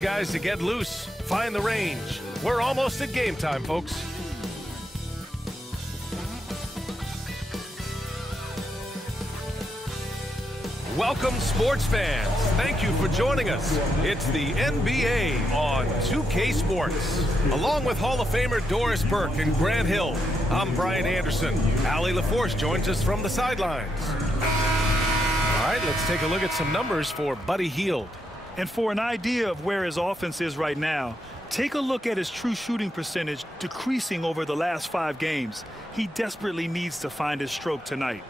Guys, to get loose, find the range. We're almost at game time, folks. Welcome, sports fans. Thank you for joining us. It's the NBA on 2K Sports. Along with Hall of Famer Doris Burke and Grant Hill, I'm Brian Anderson. Allie LaForce joins us from the sidelines. All right, let's take a look at some numbers for Buddy Hield. And for an idea of where his offense is right now, take a look at his true shooting percentage decreasing over the last 5 games. He desperately needs to find his stroke tonight.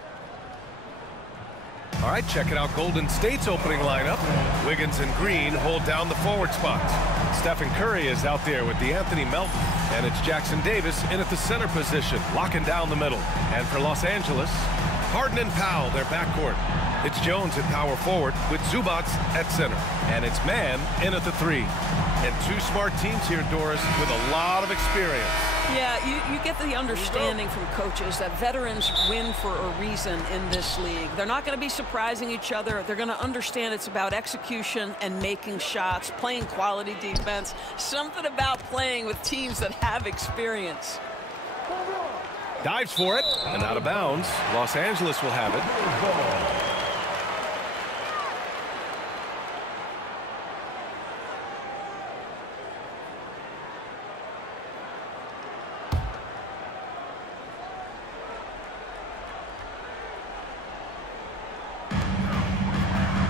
All right, checking out Golden State's opening lineup. Wiggins and Green hold down the forward spots. Stephen Curry is out there with DeAnthony Melton. And it's Jackson Davis in at the center position, locking down the middle. And for Los Angeles, Harden and Powell, their backcourt. It's Jones at power forward with Zubac at center. And it's Mann in at the 3. And 2 smart teams here, Doris, with a lot of experience. Yeah, you get the understanding from coaches that veterans win for a reason in this league. They're not going to be surprising each other. They're going to understand it's about execution and making shots, playing quality defense, something about playing with teams that have experience. Dives for it, and out of bounds. Los Angeles will have it.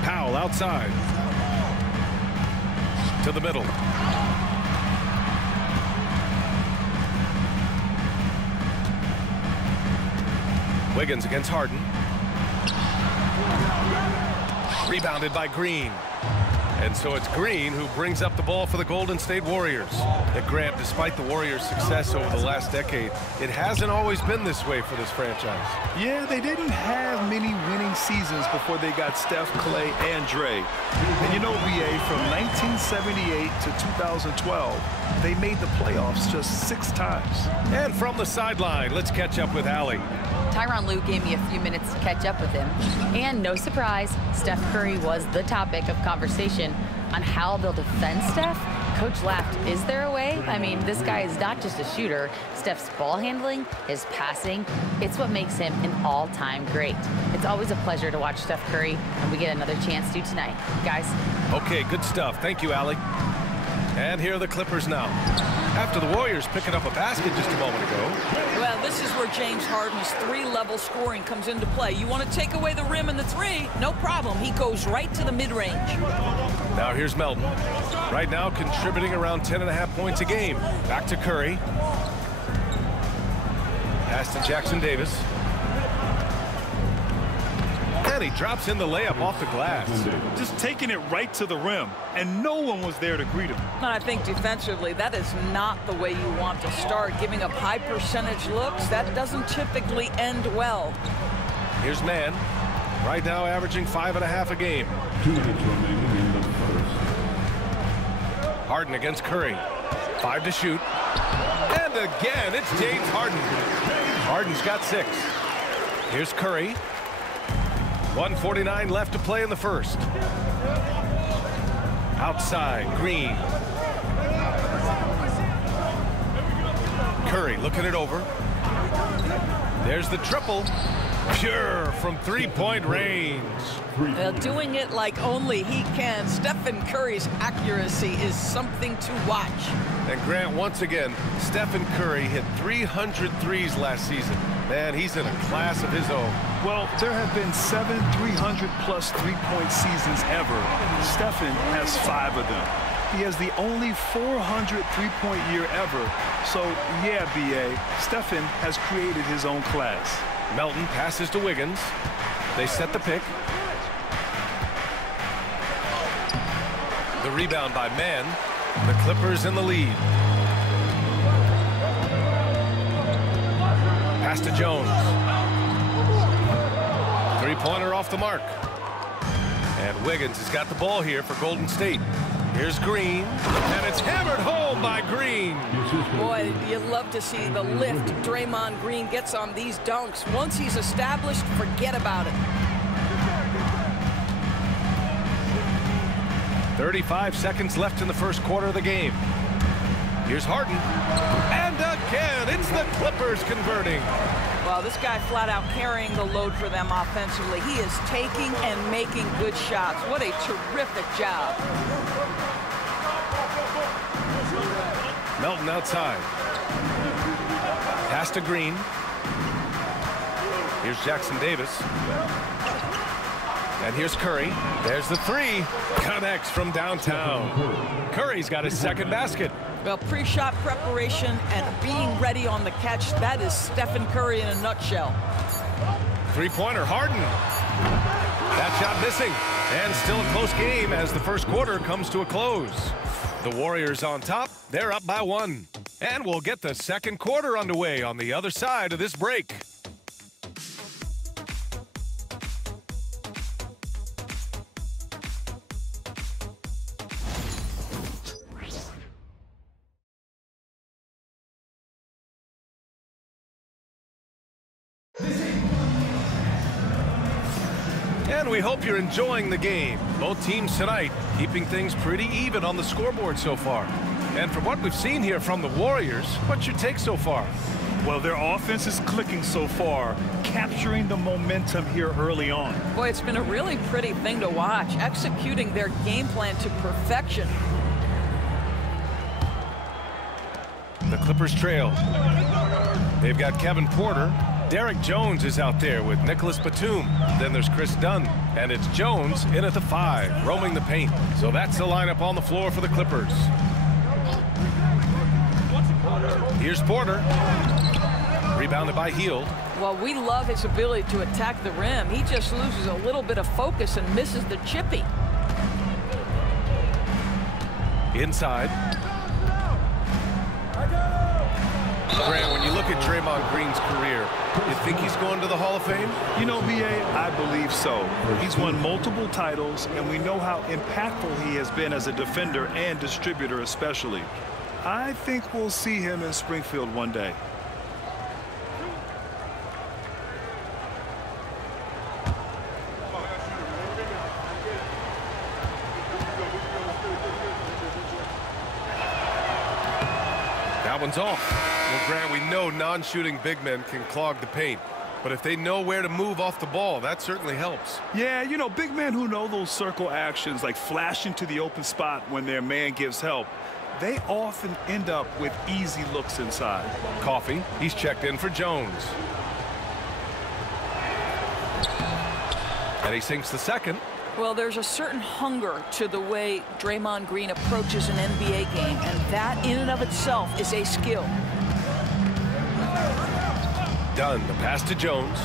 Powell outside. To the middle. Wiggins against Harden. Rebounded by Green. And so it's Green who brings up the ball for the Golden State Warriors. And Grant, despite the Warriors' success over the last decade, it hasn't always been this way for this franchise. Yeah, they didn't have many winning seasons before they got Steph, Clay, and Dre. And you know, BA, from 1978 to 2012, they made the playoffs just 6 times. And from the sideline, let's catch up with Allie. Tyronn Lue gave me a few minutes to catch up with him. And no surprise, Steph Curry was the topic of conversation on how they'll defend Steph. Coach laughed, is there a way? I mean, this guy is not just a shooter. Steph's ball handling, his passing, it's what makes him an all-time great. It's always a pleasure to watch Steph Curry, and we get another chance to tonight. Guys. Okay, good stuff. Thank you, Allie. And here are the Clippers now. After the Warriors picking up a basket just a moment ago. Well, this is where James Harden's 3-level scoring comes into play. You want to take away the rim and the 3, no problem. He goes right to the mid-range. Now here's Melton. Right now contributing around 10.5 points a game. Back to Curry. Pass to Jackson Davis. And he drops in the layup off the glass. Just taking it right to the rim, and no one was there to greet him. And I think defensively, that is not the way you want to start. Giving up high percentage looks, that doesn't typically end well. Here's Mann. Right now averaging 5.5 a game. 2 minutes remaining in the first. Harden against Curry. 5 to shoot. And again, it's James Harden. Harden's got 6. Here's Curry. 1:49 left to play in the first. Outside, Green. Curry looking it over. There's the triple. Pure from 3-point range. Well, doing it like only he can. Stephen Curry's accuracy is something to watch. And Grant, once again, Stephen Curry hit 300 threes last season. Man, he's in a class of his own. Well, there have been 7 300-plus three-point seasons ever. Stephen has 5 of them. He has the only 400 three-point year ever. So, yeah, B.A., Stephen has created his own class. Melton passes to Wiggins. They set the pick. The rebound by Mann. The Clippers in the lead. Pass to Jones. 3-pointer off the mark. And Wiggins has got the ball here for Golden State. Here's Green, and it's hammered home by Green. Boy, you love to see the lift Draymond Green gets on these dunks. Once he's established, forget about it. 35 seconds left in the first quarter of the game. Here's Harden. And again, it's the Clippers converting. Well, this guy flat out carrying the load for them offensively. He is taking and making good shots. What a terrific job. Melton outside. Pass to Green. Here's Jackson Davis. And here's Curry. There's the three. Connects from downtown. Curry's got his second basket. Well, pre-shot preparation and being ready on the catch, that is Stephen Curry in a nutshell. Three-pointer, Harden. That shot missing. And still a close game as the first quarter comes to a close. The Warriors on top. They're up by 1. And we'll get the second quarter underway on the other side of this break. And we hope you're enjoying the game. Both teams tonight keeping things pretty even on the scoreboard so far. And from what we've seen here from the Warriors, what's your take so far? Well, their offense is clicking so far, capturing the momentum here early on. Boy, it's been a really pretty thing to watch, executing their game plan to perfection. The Clippers trail. They've got Kevin Porter. Derek Jones is out there with Nicholas Batum. Then there's Chris Dunn. And it's Jones in at the 5, roaming the paint. So that's the lineup on the floor for the Clippers. Here's Porter. Rebounded by Hield. Well, we love his ability to attack the rim. He just loses a little bit of focus and misses the chippy. Inside. Grant, when you look at Draymond Green's career, you think he's going to the Hall of Fame? You know, B.A., I believe so. He's won multiple titles, and we know how impactful he has been as a defender and distributor especially. I think we'll see him in Springfield one day. That one's off. Well, Grant, we know non-shooting big men can clog the paint. But if they know where to move off the ball, that certainly helps. Yeah, you know, big men who know those circle actions, like flashing to the open spot when their man gives help, they often end up with easy looks inside. Coffee, he's checked in for Jones. And he sinks the second. Well, there's a certain hunger to the way Draymond Green approaches an NBA game, and that in and of itself is a skill. Dunn, the pass to Jones.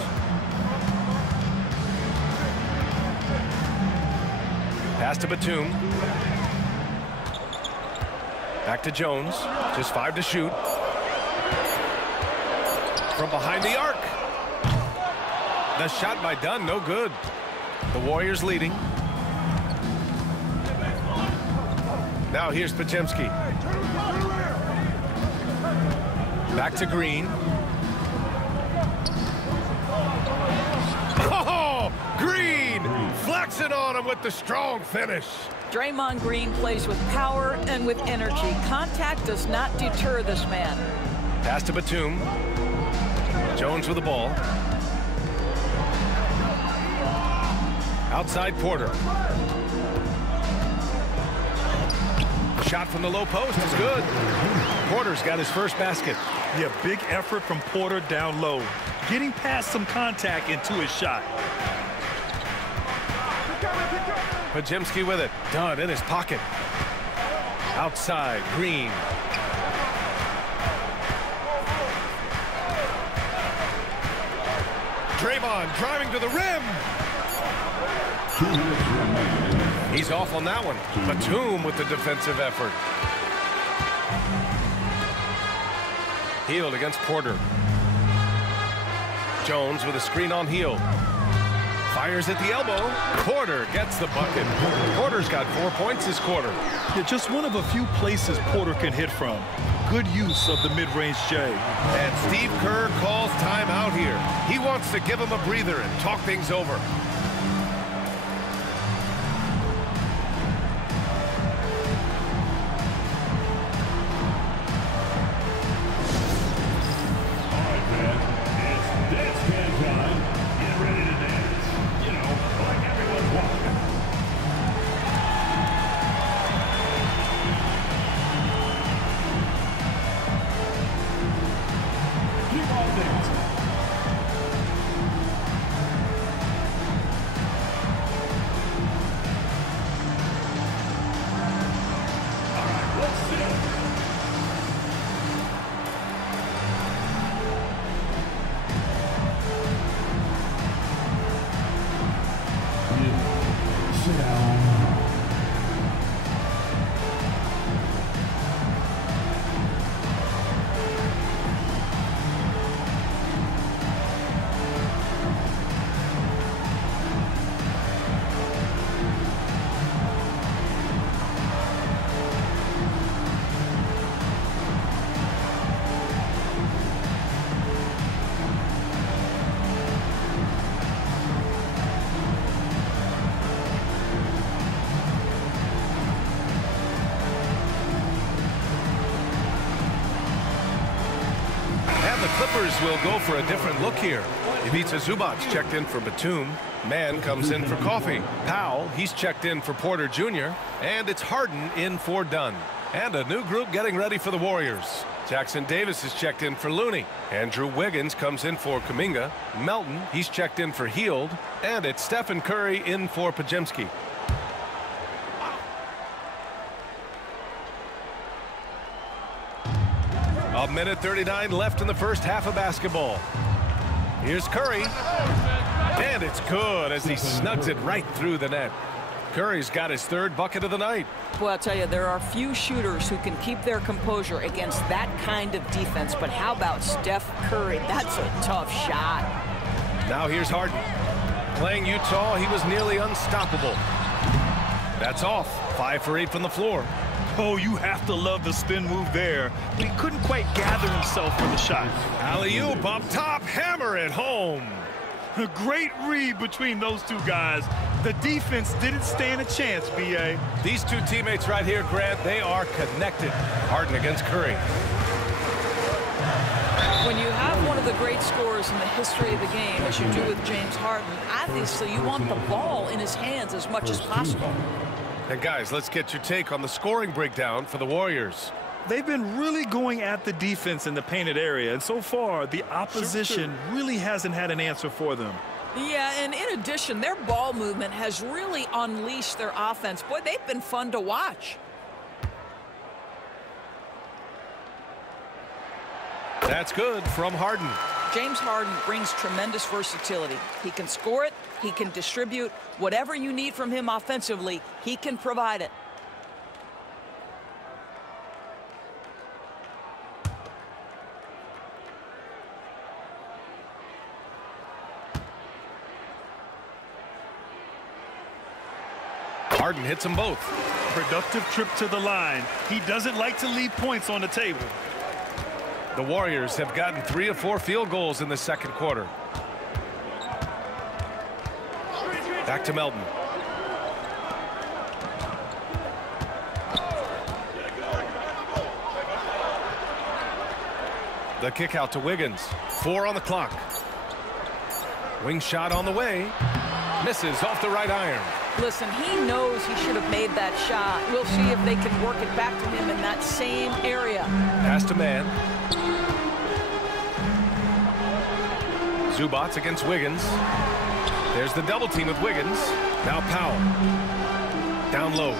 Pass to Batum. Back to Jones. Just 5 to shoot. From behind the arc. The shot by Dunn, no good. The Warriors leading. Now here's Podziemski. Back to Green. Oh, Green flexing on him with the strong finish. Draymond Green plays with power and with energy. Contact does not deter this man. Pass to Batum. Jones with the ball. Outside Porter. Shot from the low post is good. Porter's got his first basket. Yeah, big effort from Porter down low, getting past some contact into his shot. Podziemski with it. Dunn in his pocket. Outside, Green. Draymond driving to the rim. He's off on that one. Batum with the defensive effort. Hield against Porter. Jones with a screen on Hield. Fires at the elbow. Porter gets the bucket. Porter's got 4 points this quarter. Yeah, just one of a few places Porter can hit from. Good use of the mid-range J. And Steve Kerr calls timeout here. He wants to give him a breather and talk things over. Clippers will go for a different look here. Ivica Zubac checked in for Batum. Mann comes in for Coffey. Powell, he's checked in for Porter Jr. And it's Harden in for Dunn. And a new group getting ready for the Warriors. Jackson Davis is checked in for Looney. Andrew Wiggins comes in for Kuminga. Melton, he's checked in for Hield. And it's Stephen Curry in for Podziemski. A minute 39 left in the first half of basketball. Here's Curry. And it's good as he snugs it right through the net. Curry's got his third bucket of the night. Well, I'll tell you, there are few shooters who can keep their composure against that kind of defense. But how about Steph Curry? That's a tough shot. Now here's Harden. Playing Utah, he was nearly unstoppable. That's off. 5 for 8 from the floor. Oh, you have to love the spin move there. He couldn't quite gather himself for the shot. Alley-oop up top, hammer it home. A great read between those two guys. The defense didn't stand a chance, B.A. These two teammates right here, Grant, they are connected. Harden against Curry. When you have one of the great scorers in the history of the game, as you do with James Harden, obviously you want the ball in his hands as much as possible. And guys, let's get your take on the scoring breakdown for the Warriors. They've been really going at the defense in the painted area, and so far the opposition really hasn't had an answer for them. Yeah, and in addition, their ball movement has really unleashed their offense. Boy, they've been fun to watch. That's good from Harden. James Harden brings tremendous versatility. He can score it, he can distribute. Whatever you need from him offensively, he can provide it. Harden hits them both. Productive trip to the line. He doesn't like to leave points on the table. The Warriors have gotten 3 of 4 field goals in the second quarter. Back to Melton. The kick out to Wiggins. 4 on the clock. Wing shot on the way. Misses off the right iron. Listen, he knows he should have made that shot. We'll see if they can work it back to him in that same area. Pass to Mann. Zubac against Wiggins. There's the double team with Wiggins. Now Powell. Down low.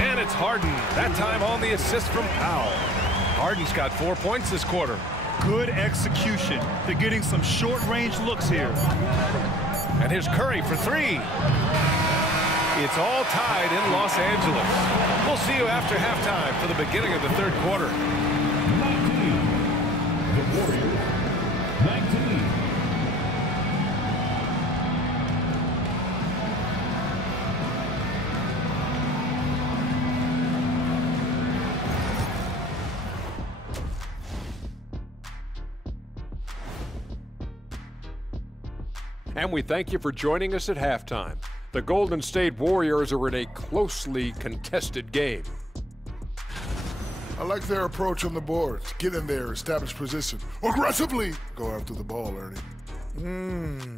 And it's Harden. That time on the assist from Powell. Harden's got 4 points this quarter. Good execution. They're getting some short-range looks here. And here's Curry for 3. It's all tied in Los Angeles. We'll see you after halftime for the beginning of the third quarter. 19. The Warriors, 19. And we thank you for joining us at halftime. The Golden State Warriors are in a closely contested game. I like their approach on the boards. Get in there, establish position. Aggressively go after the ball, Ernie.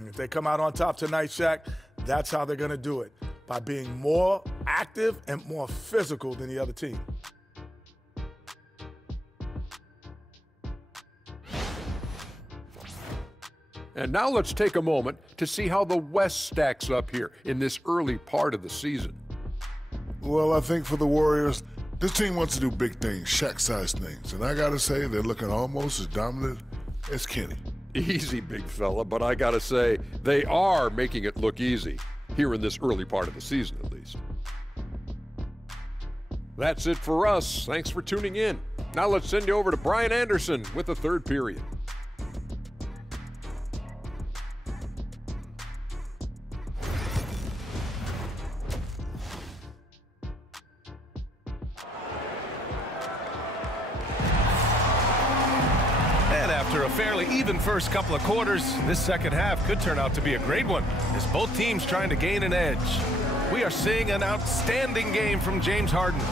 If they come out on top tonight, Shaq, that's how they're going to do it, by being more active and more physical than the other team. And now let's take a moment to see how the West stacks up here in this early part of the season. Well, I think for the Warriors, this team wants to do big things, Shaq-sized things. And I got to say, they're looking almost as dominant as Kenny. Easy, big fella, but I gotta say, they are making it look easy, here in this early part of the season at least. That's it for us. Thanks for tuning in. Now let's send you over to Brian Anderson with the third period. After a fairly even first couple of quarters, this second half could turn out to be a great one, as both teams trying to gain an edge. We are seeing an outstanding game from James Harden.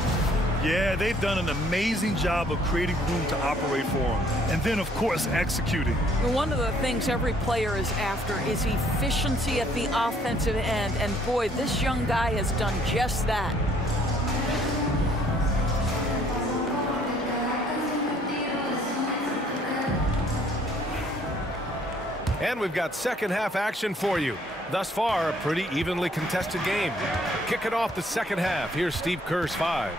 Yeah, they've done an amazing job of creating room to operate for him. And then, of course, executing. One of the things every player is after is efficiency at the offensive end. And boy, this young guy has done just that. And we've got second half action for you. Thus far, a pretty evenly contested game. Kicking off the second half, here's Steve Kerr's 5.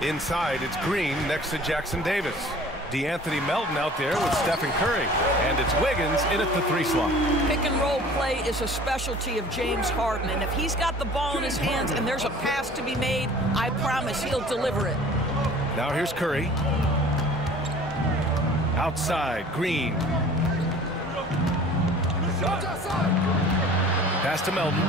Inside, it's Green next to Jackson Davis. DeAnthony Melton out there with Stephen Curry. And it's Wiggins in at the 3 slot. Pick and roll play is a specialty of James Harden. And if he's got the ball in his hands and there's a pass to be made, I promise he'll deliver it. Now here's Curry. Outside, Green. Pass to Melton.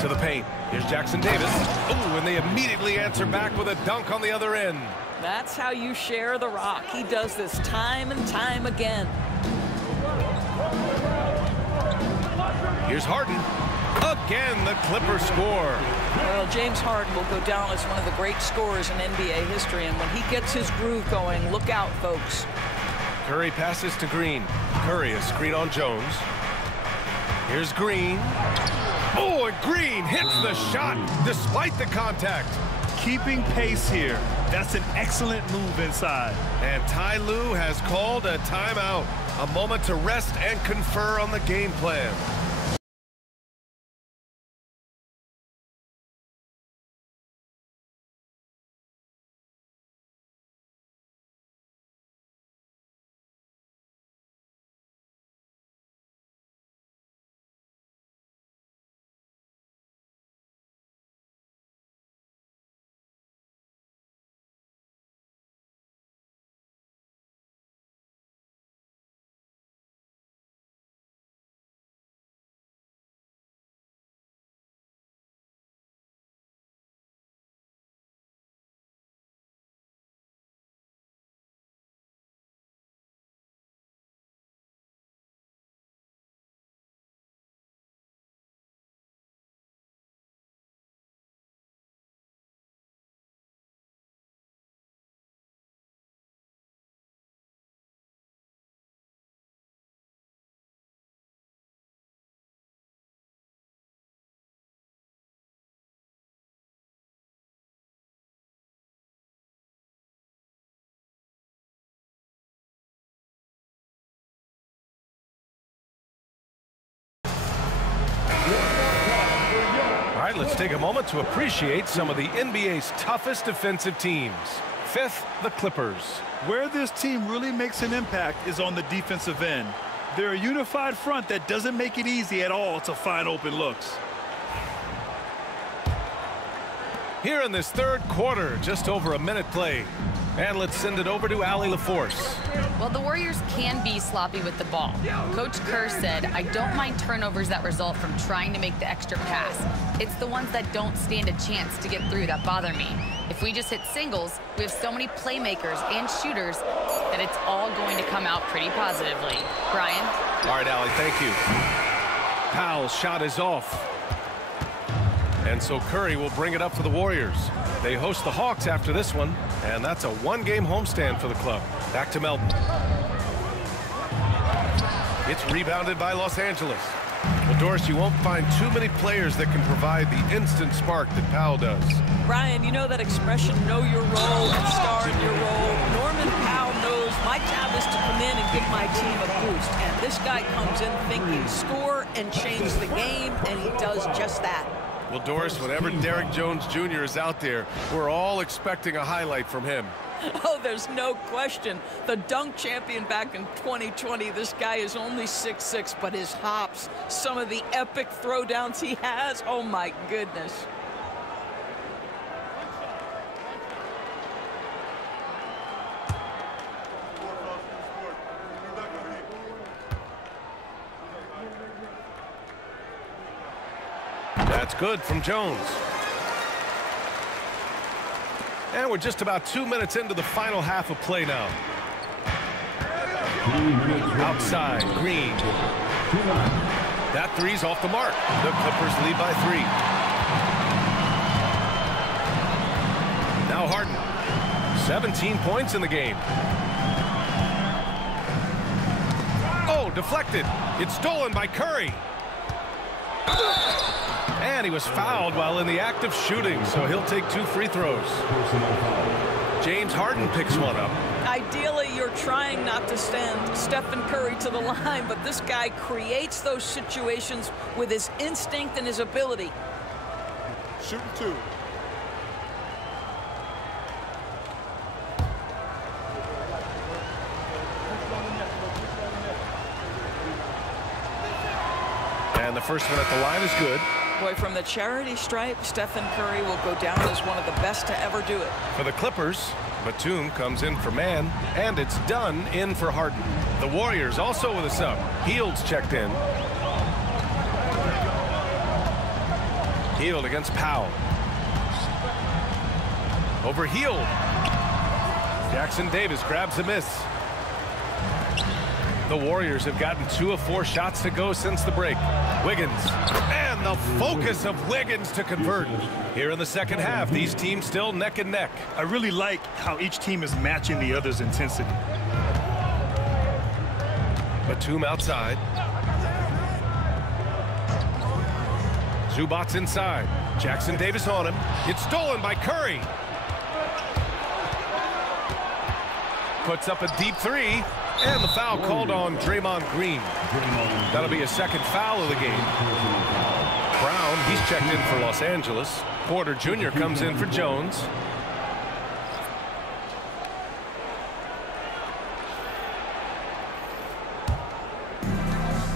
To the paint. Here's Jackson Davis. Oh, and they immediately answer back with a dunk on the other end. That's how you share the rock. He does this time and time again. Here's Harden. Again, the Clippers score. Well, James Harden will go down as one of the great scorers in NBA history, and when he gets his groove going, look out, folks. Curry passes to Green. Curry, a screen on Jones. Here's Green. Oh, and Green hits the shot despite the contact. Keeping pace here. That's an excellent move inside. And Ty Lue has called a timeout. A moment to rest and confer on the game plan. All right, let's take a moment to appreciate some of the NBA's toughest defensive teams. 5th, the Clippers. Where this team really makes an impact is on the defensive end. They're a unified front that doesn't make it easy at all to find open looks. Here in this third quarter, just over a minute played. And let's send it over to Allie LaForce. Well, the Warriors can be sloppy with the ball. Coach Kerr said, I don't mind turnovers that result from trying to make the extra pass. It's the ones that don't stand a chance to get through that bother me. If we just hit singles, we have so many playmakers and shooters that it's all going to come out pretty positively. Brian? All right, Allie, thank you. Powell's shot is off. And so Curry will bring it up for the Warriors. They host the Hawks after this one, and that's a one-game homestand for the club. Back to Melton. It's rebounded by Los Angeles. Well, Doris, you won't find too many players that can provide the instant spark that Powell does. Brian, you know that expression, know your role and star in your role. Norman Powell knows my job is to come in and give my team a boost. And this guy comes in thinking score and change the game, and he does just that. Well, Doris, whenever Derrick Jones Jr. is out there, we're all expecting a highlight from him. Oh, there's no question. The dunk champion back in 2020, this guy is only 6'6", but his hops, some of the epic throwdowns he has, oh my goodness. That's good from Jones. And we're just about 2 minutes into the final half of play now. Outside, Green. That three's off the mark. The Clippers lead by 3. Now Harden. 17 points in the game. Oh, deflected. It's stolen by Curry. And he was fouled while in the act of shooting, so he'll take 2 free throws. James Harden picks one up. Ideally, you're trying not to send Stephen Curry to the line, but this guy creates those situations with his instinct and his ability. Shooting 2. And the first one at the line is good. Boy, from the charity stripe, Stephen Curry will go down as one of the best to ever do it. For the Clippers, Batum comes in for man, and it's Dunn in for Harden. The Warriors also with a sub. Hield's checked in. Hield against Powell. Over Hield. Jackson Davis grabs a miss. The Warriors have gotten 2 of 4 shots to go since the break. Wiggins. And the focus of Wiggins to convert. Here in the second half, these teams still neck and neck. I really like how each team is matching the other's intensity. Batum outside. Zubac's inside. Jackson Davis on him. It's stolen by Curry. Puts up a deep 3. And the foul called on Draymond Green. That'll be a second foul of the game. Brown, he's checked in for Los Angeles. Porter Jr. comes in for Jones.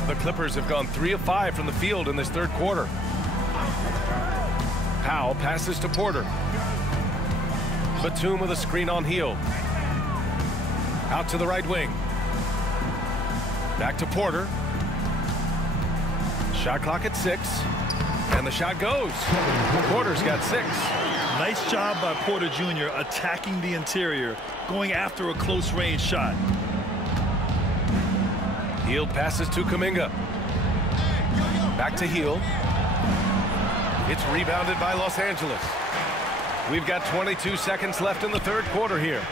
The Clippers have gone 3 of 5 from the field in this third quarter. Powell passes to Porter. Batum with a screen on Hield. Out to the right wing. Back to Porter. Shot clock at 6. And the shot goes. Porter's got 6. Nice job by Porter Jr. attacking the interior, going after a close range shot. Hield passes to Kuminga. Back to Hield. It's rebounded by Los Angeles. We've got 22 seconds left in the third quarter here.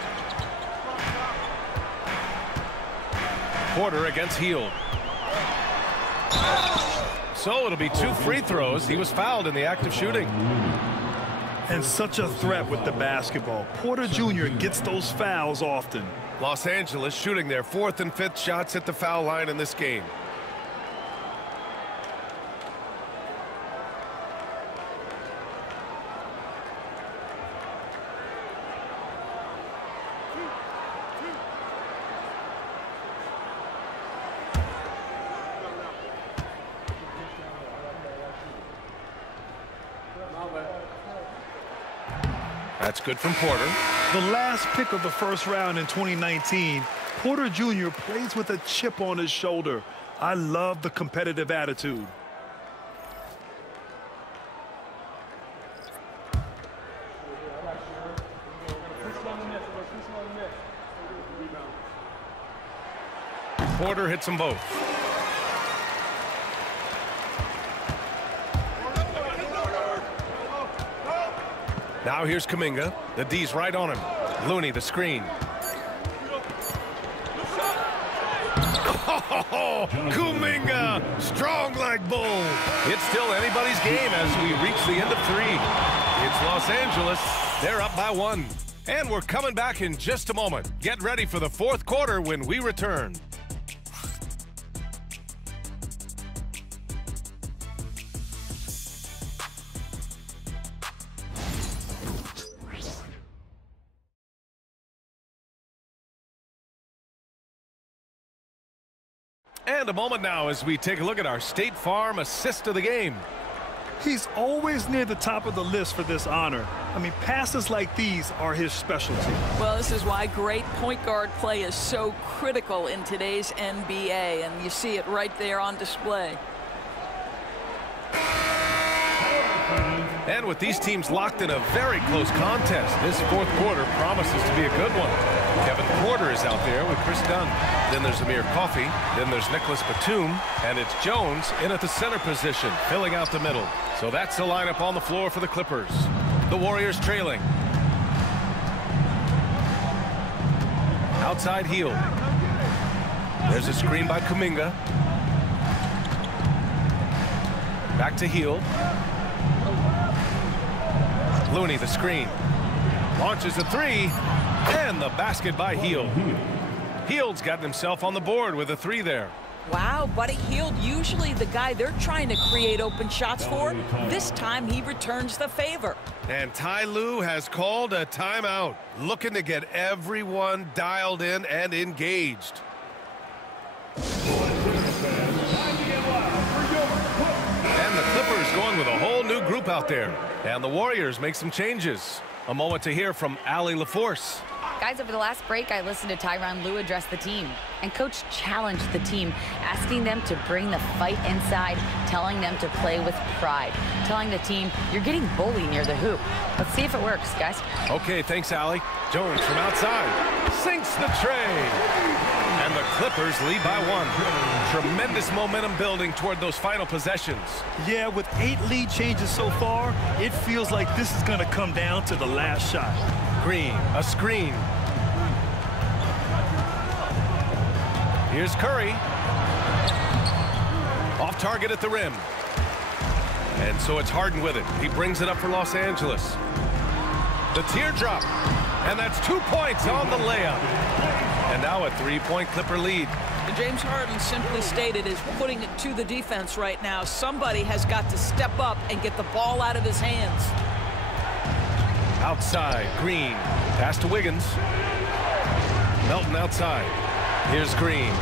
Porter against Hield. So it'll be 2 free throws. He was fouled in the act of shooting. And such a threat with the basketball. Porter Jr. gets those fouls often. Los Angeles shooting their 4th and 5th shots at the foul line in this game. That's good from Porter. The last pick of the first round in 2019, Porter Jr. plays with a chip on his shoulder. I love the competitive attitude. Porter hits them both. Now here's Kuminga. The D's right on him. Looney, the screen. Oh, Kuminga, strong like bull. It's still anybody's game as we reach the end of 3. It's Los Angeles. They're up by 1. And we're coming back in just a moment. Get ready for the fourth quarter when we return. And a moment now as we take a look at our State Farm assist of the game. He's always near the top of the list for this honor. I mean, passes like these are his specialty. Well, this is why great point guard play is so critical in today's NBA, and you see it right there on display. And with these teams locked in a very close contest, this fourth quarter promises to be a good one. Kevin Porter is out there with Chris Dunn. Then there's Amir Coffey. Then there's Nicholas Batum. And it's Jones in at the center position, filling out the middle. So that's the lineup on the floor for the Clippers. The Warriors trailing. Outside Hield. There's a screen by Kuminga. Back to Hield. Looney the screen. Launches a three. And the basket by Hield. Hield's gotten himself on the board with a three there. Wow, Buddy Hield, usually the guy they're trying to create open shots for. This time he returns the favor. And Ty Lue has called a timeout, looking to get everyone dialed in and engaged. And the Clippers going with a whole new group out there. And the Warriors make some changes. A moment to hear from Allie LaForce. Guys, over the last break, I listened to Tyronn Lue address the team. And Coach challenged the team, asking them to bring the fight inside, telling them to play with pride, telling the team, you're getting bullied near the hoop. Let's see if it works, guys. Okay, thanks, Allie. Jones from outside sinks the tray. And the Clippers lead by one. Tremendous momentum building toward those final possessions. Yeah, with 8 lead changes so far, it feels like this is going to come down to the last shot. Green, a screen. Here's Curry. Off target at the rim. And so it's Harden with it. He brings it up for Los Angeles. The teardrop. And that's 2 points on the layup. And now a 3-point Clipper lead. And James Harden, simply stated, is putting it to the defense right now. Somebody has got to step up and get the ball out of his hands. Outside, Green. Pass to Wiggins. Melton outside. Here's Green.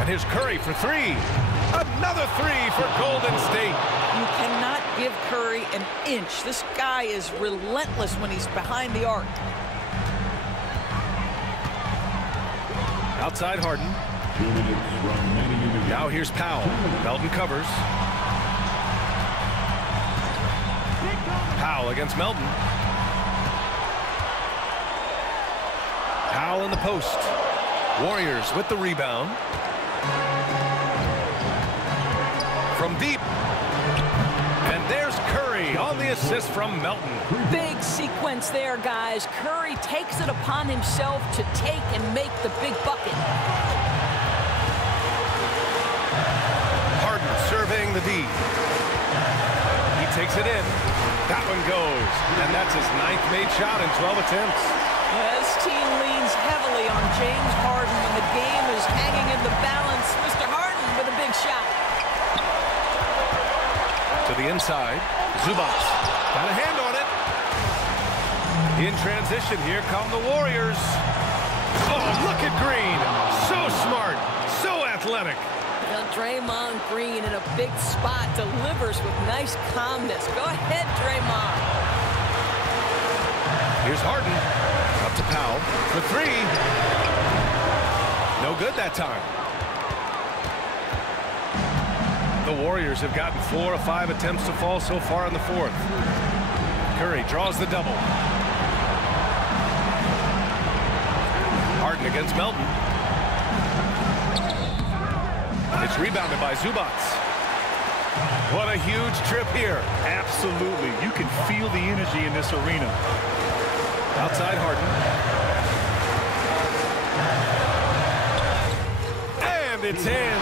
And here's Curry for three. Another three for Golden State. You cannot give Curry an inch. This guy is relentless when he's behind the arc. Outside Harden. Now here's Powell. Melton covers. Powell against Melton. Powell in the post. Warriors with the rebound. From deep. And there's Curry on the assist from Melton. Big sequence there, guys. Curry takes it upon himself to take and make the big bucket. Harden surveying the D. He takes it in. That one goes. And that's his 9th made shot in 12 attempts. This team leans heavily on James Harden when the game is hanging in the balance. Mr. Harden with a big shot. To the inside. Zubac. Got a hand on it. In transition, here come the Warriors. Oh, look at Green. So smart. So athletic. Now Draymond Green in a big spot delivers with nice calmness. Go ahead, Draymond. Here's Harden. Up to Powell for three. No good that time. The Warriors have gotten 4 of 5 attempts to fall so far in the fourth. Curry draws the double. Harden against Melton. It's rebounded by Zubac. What a huge trip here. Absolutely. You can feel the energy in this arena. Outside Harden. And it's in.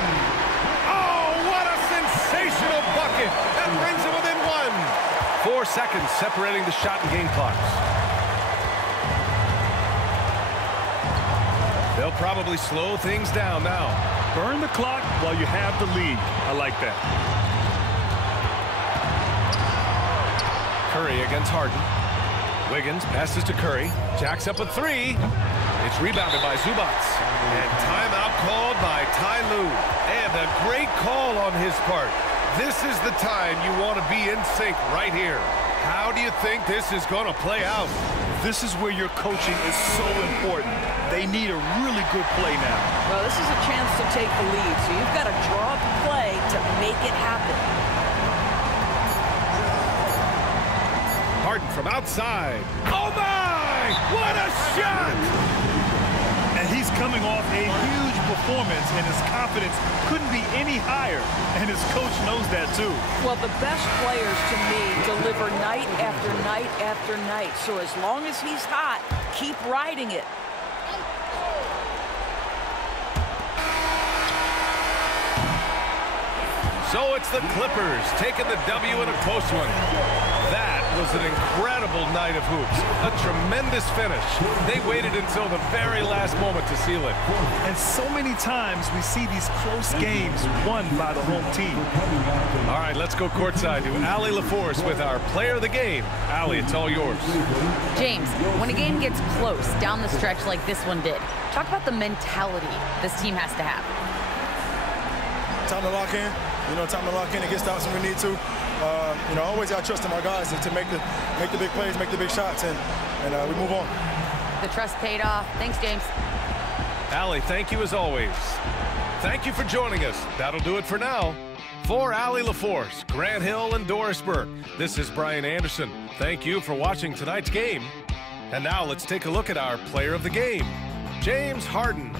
Oh, what a sensational bucket. That brings it within 1. 4 seconds separating the shot and game clocks. They'll probably slow things down now. Burn the clock while you have the lead. I like that. Curry against Harden. Wiggins passes to Curry. Jacks up a three. It's rebounded by Zubac. And timeout called by Ty Lue. And a great call on his part. This is the time you want to be in sync right here. How do you think this is going to play out? This is where your coaching is so important. They need a really good play now. Well, this is a chance to take the lead, so you've got to draw up a play to make it happen. from outside. Oh, my! What a shot! And he's coming off a huge performance, and his confidence couldn't be any higher, and his coach knows that too. Well, the best players, to me, deliver night after night after night. So as long as he's hot, keep riding it. So it's the Clippers taking the W in a close one. That was an incredible night of hoops. A tremendous finish. They waited until the very last moment to seal it. And so many times we see these close games won by the home team. All right, let's go courtside to Allie LaForce with our player of the game. Allie, it's all yours. James, when a game gets close down the stretch like this one did, talk about the mentality this team has to have. Time to lock in. Time to lock in and get stops when we need to. Always got to trust in our guys to make the big plays, make the big shots, and we move on. The trust paid off. Thanks, James. Allie, thank you as always. Thank you for joining us. That'll do it for now. For Allie LaForce, Grant Hill, and Doris Burke, this is Brian Anderson. Thank you for watching tonight's game. And now let's take a look at our player of the game, James Harden.